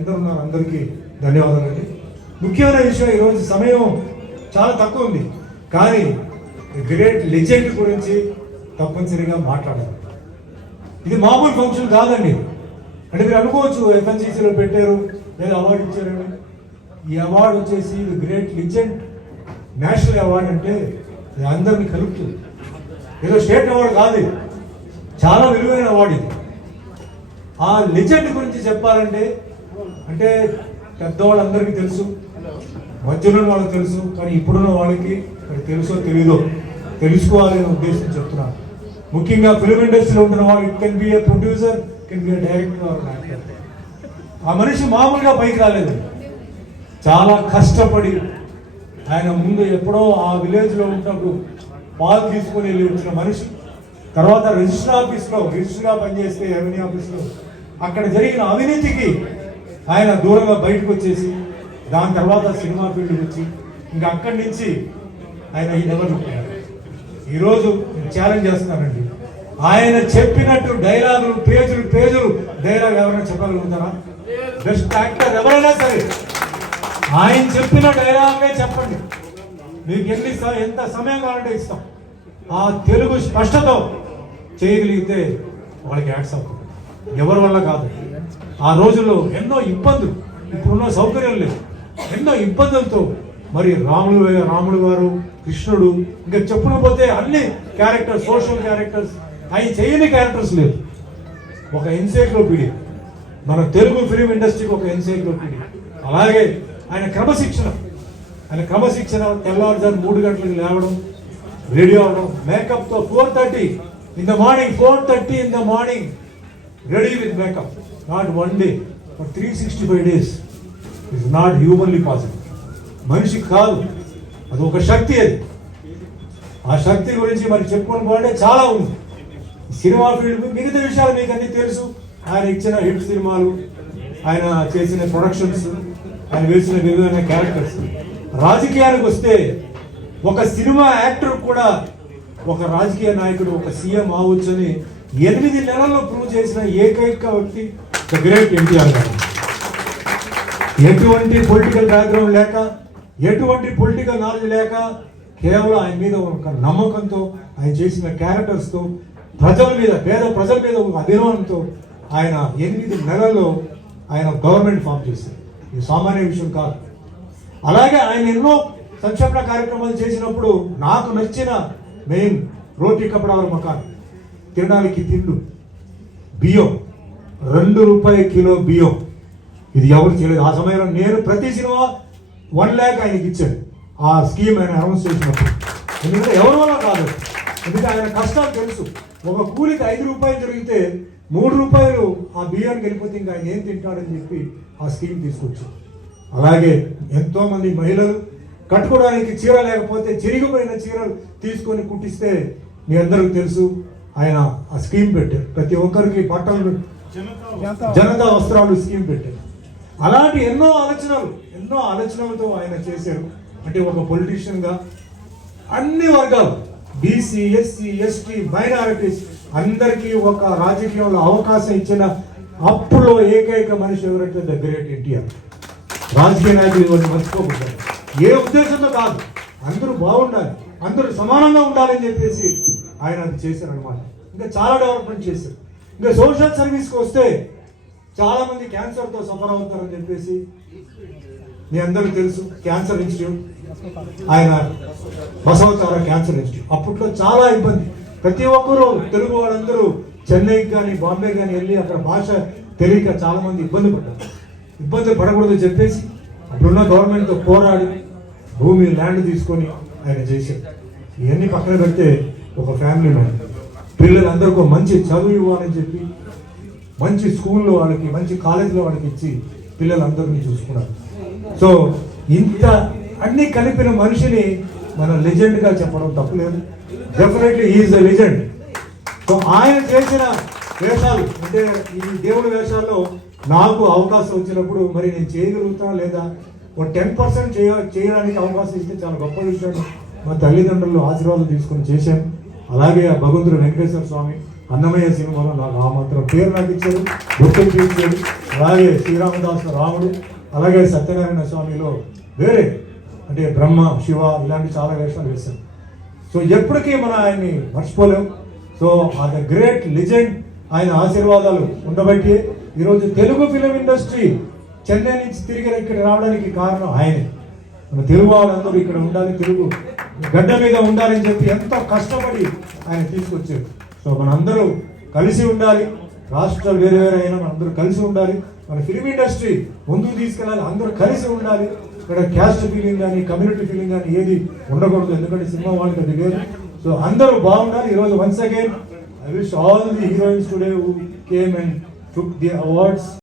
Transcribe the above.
అందరూ ఉన్నారు, అందరికీ ధన్యవాదాలండి. ముఖ్యమైన విషయం, ఈరోజు సమయం చాలా తక్కువ ఉంది, కానీ గ్రేట్ లెజెండ్ గురించి తప్పనిసరిగా మాట్లాడాలి. ఇది మామూలు ఫంక్షన్ కాదండి. అంటే మీరు అనుకోవచ్చు ఎఫ్ఎన్సీసీలో పెట్టారు లేదా అవార్డు ఇచ్చారని. ఈ అవార్డు వచ్చేసి ఇది గ్రేట్ లెజెండ్ నేషనల్ అవార్డు అంటే ఇది అందరినీ కలుపుతుంది. ఏదో స్టేట్ అవార్డు కాదు, చాలా విలువైన అవార్డు ఇది. ఆ లెజెండ్ గురించి చెప్పాలంటే అంటే పెద్దవాళ్ళందరికీ తెలుసు, మధ్యలో వాళ్ళకి తెలుసు, కానీ ఇప్పుడున్న వాళ్ళకి మరి తెలుసో తెలీదో తెలుసుకోవాలనే ఉద్దేశం చెప్తున్నాను. ముఖ్యంగా ఫిల్మ్ ఇండస్ట్రీలో ఉంటున్న వాళ్ళు, it can be A producer, can be A director. ఆ మనిషి మామూలుగా పైకి రాలేదు, చాలా కష్టపడి ఆయన ముందు ఎప్పుడో ఆ విలేజ్లో ఉన్నప్పుడు పాలు తీసుకొని వెళ్ళి వచ్చిన మనిషి. తర్వాత రిజిస్టర్ ఆఫీస్లో రిజిస్టర్గా పనిచేస్తే రెవెన్యూ ఆఫీస్లో అక్కడ జరిగిన అవినీతికి ఆయన దూరంగా బయటకు వచ్చేసి దాని తర్వాత సినిమా ఫీల్డ్కి వచ్చి ఇంకా అక్కడి నుంచి ఆయన ఈ లెవెల్ ఉంటారు. ఈరోజు నేను ఛాలెంజ్ చేస్తున్నానండి, ఆయన చెప్పినట్టు డైలాగులు పేజులు డైలాగ్ ఎవరైనా చెప్పగలుగుతారా? బెస్ట్ యాక్టర్ ఎవరైనా సరే ఆయన చెప్పిన డైలాగే చెప్పండి, మీకు ఎంత సమయం కావాలంటే ఇస్తాం. ఆ తెలుగు స్పష్టతో చేయగలిగితే వాళ్ళకి యాడ్స్ అవుతుంది, ఎవరి వల్ల కాదు. ఆ రోజుల్లో ఎన్నో ఇబ్బందులు, ఇప్పుడున్న సౌకర్యం లేదు, ఎన్నో ఇబ్బందులతో మరి రాముడు గారు, కృష్ణుడు, ఇంకా చెప్పుకోపోతే అన్ని క్యారెక్టర్స్, సోషల్ క్యారెక్టర్స్, అవి చేయని క్యారెక్టర్స్ లేదు. ఒక ఎన్సైక్లోపీడియా, మన తెలుగు ఫిలిం ఇండస్ట్రీకి ఒక ఎన్సైక్లోపీడియా. అలాగే ఆయన క్రమశిక్షణ తెల్లవారుజాము 3 గంటలకు లేవడం, రెడీ అవడం, మేకప్తో 4:30 in the morning, 4:30 in the morning, ready with makeup. Not one day, but 365 days. It's not humanly possible. మనిషికి కాదు, అది ఒక శక్తి. అది ఆ శక్తి గురించి మరి చెప్పుకొని పోతే చాలా ఉంది. సినిమా ఫీల్డ్ మిగతా విషయాలు మీకు అన్ని తెలుసు. ఆయన ఇచ్చిన హిట్ సినిమాలు, ఆయన చేసిన ప్రొడక్షన్స్, ఆయన వేసిన వివిధమైన క్యారెక్టర్స్. రాజకీయానికి వస్తే ఒక సినిమా యాక్టర్ కూడా ఒక రాజకీయ నాయకుడు, ఒక సీఎం అవ్వచ్చని 8 నెలల్లో ప్రూవ్ చేసిన ఏకైక వ్యక్తి ద గ్రేట్ ఎన్టీఆర్ గారు. ఎటువంటి పొలిటికల్ బ్యాక్గ్రౌండ్ లేక, ఎటువంటి పొలిటికల్ నాలెడ్జ్ లేక, కేవలం ఆయన మీద ఒక నమ్మకంతో, ఆయన చేసిన క్యారెక్టర్స్తో, పేద ప్రజల మీద ఒక అభిమానంతో ఆయన 8 నెలల్లో ఆయన గవర్నమెంట్ ఫామ్ చేశారు. ఇది సామాన్య విషయం కాదు. అలాగే ఆయన ఎన్నో సంక్షేమ కార్యక్రమాలు చేసినప్పుడు నాకు నచ్చిన మెయిన్ రోటీ కపడాల మకాన్, తినడానికి తిండు, బియ్యం, ₹2 కిలో బియ్యం. ఇది ఎవరు చేయలేదు ఆ సమయంలో. నేను ప్రతి సినిమా 1 lakh ఆయనకి ఇచ్చాను ఆ స్కీమ్ ఆయన అనౌన్స్ చేసినప్పుడు. ఎందుకంటే ఎవరి వల్ల కాదు, ఎందుకంటే ఆయన కష్టాలు తెలుసు. ఒక కూలికి ₹5 జరిగితే ₹3 ఆ బియ్యానికి వెళ్ళిపోతే ఇంకా ఆయన ఏం తింటాడని చెప్పి ఆ స్కీమ్ తీసుకొచ్చారు. అలాగే ఎంతోమంది మహిళలు కట్టుకోవడానికి చీర లేకపోతే చిరిగిపోయిన చీరలు తీసుకొని కుట్టిస్తే మీ అందరికీ తెలుసు, ఆయన ఆ స్కీమ్ పెట్టారు. ప్రతి ఒక్కరికి బట్టలు, జనతా వస్త్రాలు స్కీమ్ పెట్టారు. అలాంటి ఎన్నో ఆలోచనలతో ఆయన చేశారు. అంటే ఒక పొలిటీషియన్గా అన్ని వర్గాలు, బీసీ, ఎస్సీ, ఎస్టీ, మైనారిటీస్ అందరికీ ఒక రాజకీయంలో అవకాశం ఇచ్చిన అప్పులో ఏకైక మనిషి ఎవరంటే ద గ్రేట్ ఎన్టీఆర్. రాజకీయ నాయకులు ఇవన్నీ మర్చిపోకూడదు. ఏ ఉద్దేశంతో కాదు, అందరూ బాగుండాలి, అందరూ సమానంగా ఉండాలని చెప్పేసి ఆయన అది చేశారనమాట. ఇంకా చాలా డెవలప్మెంట్ చేశారు. ఇంకా సోషల్ సర్వీస్కి వస్తే చాలా మంది క్యాన్సర్తో సఫర్ అవుతారని చెప్పేసి మీ అందరికీ తెలుసు. క్యాన్సర్ ఇన్స్టిట్యూట్, ఆయన బసవతార క్యాన్సర్ ఇన్స్టిట్యూట్. అప్పట్లో చాలా ఇబ్బంది, ప్రతి ఒక్కరూ తెలుగు వాళ్ళందరూ చెన్నైకి కానీ బాంబే కానీ వెళ్ళి అక్కడ భాష తెలియక చాలా మంది ఇబ్బంది పడకూడదు చెప్పేసి అప్పుడున్న గవర్నమెంట్తో పోరాడి భూమి, ల్యాండ్ తీసుకొని ఆయన చేశారు. ఇవన్నీ పక్కన పెడితే ఒక ఫ్యామిలీ మ్యాన్, పిల్లలందరికీ మంచి చదువు ఇవ్వాలని చెప్పి మంచి స్కూల్లో వాళ్ళకి, మంచి కాలేజీలో వాళ్ళకి ఇచ్చి పిల్లలందరినీ చూసుకున్నారు. సో ఇంత అన్ని కలిపిన మనిషిని మన లెజెండ్గా చెప్పడం తప్పులేదు. Definitely is the legend. So ఆయన చేసిన వేషాలు అంటే ఈ దేవుడి వేషాల్లో నాకు అవకాశం వచ్చినప్పుడు మరి నేను చేయగలుగుతాను లేదా ఒక 10% చేయడానికి అవకాశం ఇస్తే చాలా గొప్ప విషయం. మా తల్లిదండ్రులు ఆశీర్వాదం తీసుకొని చేశాను. అలాగే ఆ భగవంతుడు వెంకటేశ్వర స్వామి అన్నమయ్య సినిమాలో నాకు ఆ మాత్రం పేరు నాకు ఇచ్చారు, గుర్తింపు ఇచ్చాడు. అలాగే శ్రీరామదాసు రాముడు, అలాగే సత్యనారాయణ స్వామిలో వేరే అంటే బ్రహ్మ శివ ఇలాంటి చాలా వేషాలు వేశారు. సో ఎప్పటికీ మనం ఆయన్ని మర్చిపోలేం. సో అది గ్రేట్ లెజెండ్, ఆయన ఆశీర్వాదాలు ఉండబట్టి ఈరోజు తెలుగు ఫిలిం ఇండస్ట్రీ చెన్నై నుంచి తిరిగి ఇక్కడ రావడానికి కారణం ఆయనే. మన తెలుగు వాళ్ళందరూ ఇక్కడ ఉండాలి, తెలుగు గడ్డ మీద ఉండాలని చెప్పి ఎంతో కష్టపడి ఆయన తీసుకొచ్చారు. సో మనందరూ కలిసి ఉండాలి, రాష్ట్రాలు వేరే వేరే అయినా మనందరూ కలిసి ఉండాలి, మన ఫిలిం ఇండస్ట్రీ ముందుకు తీసుకెళ్ళాలి, అందరూ కలిసి ఉండాలి. ఇక్కడ క్యాస్ట్ ఫీలింగ్ కానీ కమ్యూనిటీ ఫీలింగ్ కానీ ఏది ఉండకూడదు, ఎందుకంటే సినిమా వాళ్ళకి అది లేదు. సో అందరూ బాగుండాలి. ఈరోజు once again I wish all the heroines today who came and took the awards.